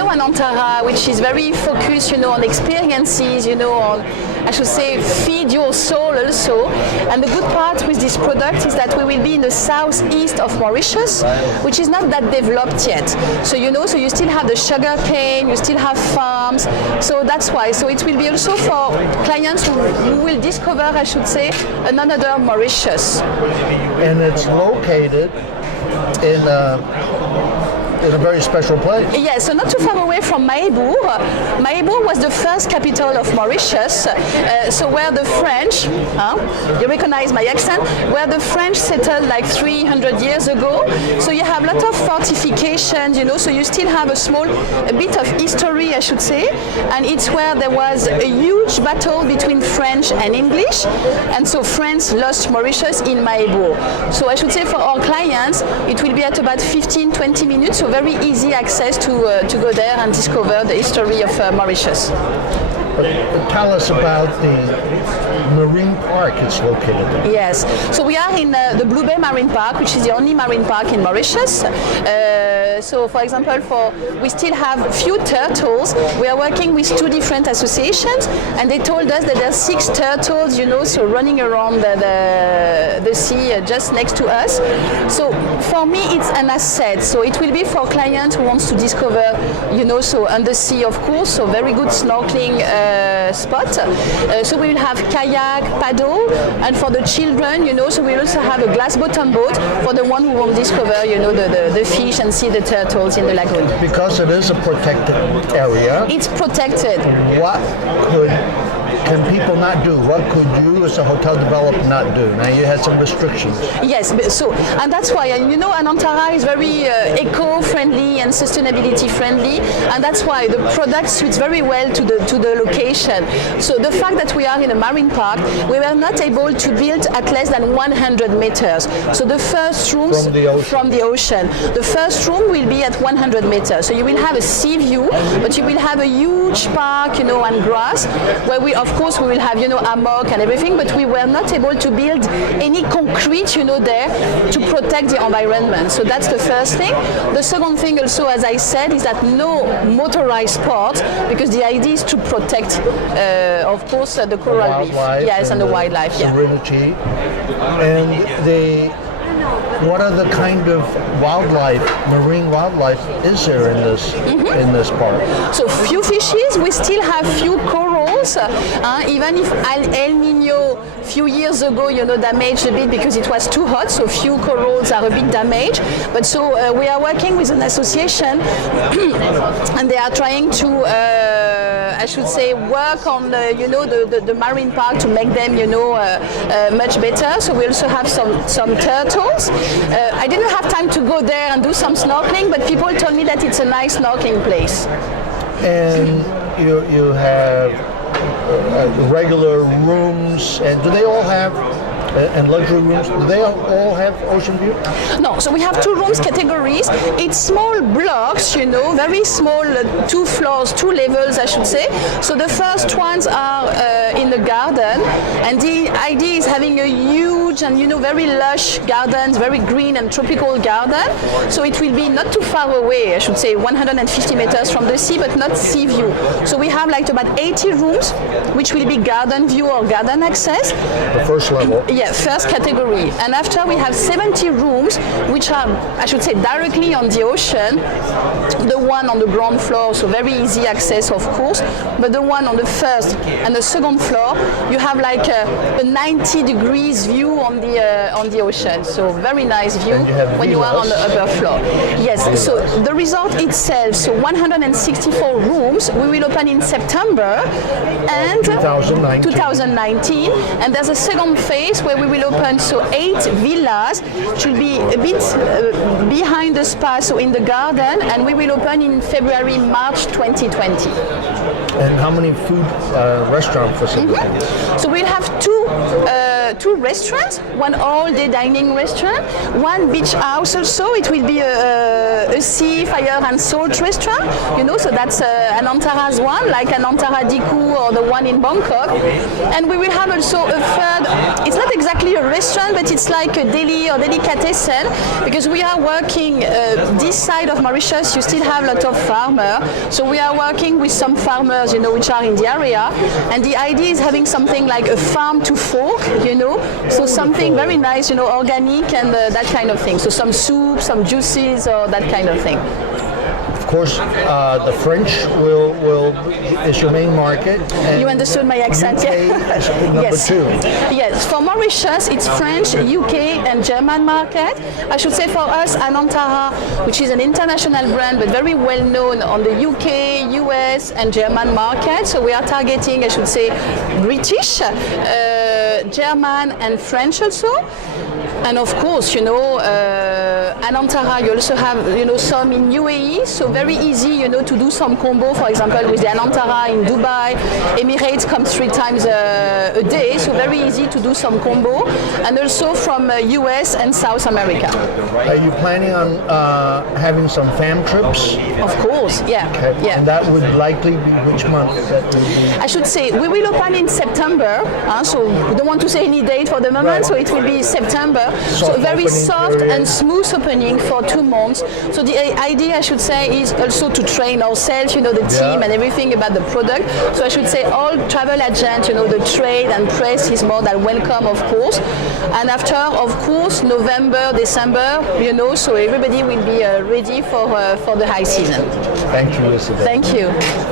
Anantara, which is very focused, on experiences, on, I should say, feed your soul also. And the good part with this product is that we will be in the southeast of Mauritius, which is not that developed yet. So so you still have the sugar cane, you still have farms. So that's why. So it will be also for clients who will discover, I should say, another Mauritius. And it's located in a very special place. Yeah, so not too far away from Mahébourg. Mahébourg was the first capital of Mauritius, so where the French, you recognize my accent, where the French settled like 300 years ago. So you have a lot of fortifications, so you still have a bit of history, I should say, and it's where there was a huge battle between French and English, and so France lost Mauritius in Mahébourg. So I should say for our clients, it will be at about 15-20 minutes, so very easy access to go there and discover the history of Mauritius. Tell us about the marine park it's located in. Yes, so we are in the Blue Bay Marine Park, which is the only marine park in Mauritius. So for example, we still have few turtles. We are working with 2 different associations, and they told us that there are 6 turtles, so running around the sea just next to us. So for me, it's an asset. So it will be for clients who wants to discover, so undersea, of course, so very good snorkeling spot. So we will have kayak, paddle, and for the children, so we also have a glass bottom boat for the one who won't discover, the fish and see the turtles in the lagoon. Because it is a protected area. It's protected. What can people not do? What could you as a hotel developer not do? Now you had some restrictions. Yes, and that's why, Anantara is very eco-friendly and sustainability-friendly, and that's why the product suits very well to the location. So the fact that we are in a marine park, we were not able to build at less than 100 meters. So the first rooms from the ocean. The first room will be at 100 meters. So you will have a sea view, but you will have a huge park, and grass, where we will have, hammock and everything, but we were not able to build any concrete, there to protect the environment. So that's the first thing. The second thing also, as I said, is that no motorized sports, because the idea is to protect, of course, the coral reef. Yes, and the wildlife. Serenity. And what are the kind of wildlife, marine wildlife, is there in this park? So few fishes. We still have few corals. Even if El Nino few years ago, damaged a bit because it was too hot. So few corals are a bit damaged. But so we are working with an association, and they are trying to, I should say, work on the marine park to make them, much better. So we also have some turtles. I didn't have time to go there and do some snorkeling, but people told me that it's a nice snorkeling place. And you have regular rooms, and do they all have, and luxury rooms, do they all have ocean view? No, so we have 2 rooms categories. It's small blocks, very small, 2 floors, 2 levels, I should say. So the first ones are in the garden, and the idea is having a huge and very lush gardens, very green and tropical garden. So it will be not too far away, I should say 150 meters from the sea, but not sea view. So we have like about 80 rooms, which will be garden view or garden access. The first level. Yeah, first category. And after we have 70 rooms, which are, I should say, directly on the ocean. The one on the ground floor, so very easy access, of course. But the one on the first and the second floor, you have like a 90 degrees view on the ocean. So very nice view when you are on the upper floor. Yes, so the resort itself, so 164 rooms, we will open in September and 2019. And there's a second phase where we will open 8 villas, which will be a bit behind the spa, so in the garden, and we will open in February, March 2020. And how many food restaurant facilities? So we'll have 2 restaurants, one all-day dining restaurant, one beach house also. It will be a sea, fire and salt restaurant, so that's Anantara's one, like Anantara Diku or the one in Bangkok. And we will have also a third, it's not exactly a restaurant, but it's like a deli or delicatessen, because we are working this side of Mauritius, you still have a lot of farmers. So we are working with some farmers, which are in the area. And the idea is having something like a farm to fork, so something very nice, organic and that kind of thing. So some soup, some juices or that kind of thing. Of course, the French is your main market. You understood my accent, UK is number yes. 2. Yes, for Mauritius, it's French, UK, and German market. I should say for us, Anantara, which is an international brand, but very well known on the UK, US, and German market. So we are targeting, I should say, British, German, and French also. And of course, Anantara, you also have, some in UAE, so very easy, to do some combo, for example, with the Anantara in Dubai. Emirates come 3 times a day, so very easy to do some combo. And also from US and South America. Are you planning on having some fam trips? Of course, yeah. Okay. Yeah. And that would likely be which month that will be? I should say, we will open in September, so we don't want to say any date for the moment, Right. so it will be September. So very soft period. and smooth opening for 2 months. So the idea, I should say, is also to train ourselves, the team and everything about the product. So I should say all travel agents, the trade and press is more than welcome, of course. And after, of course, November, December, so everybody will be ready for the high season. Thank you, Isabelle. Thank you.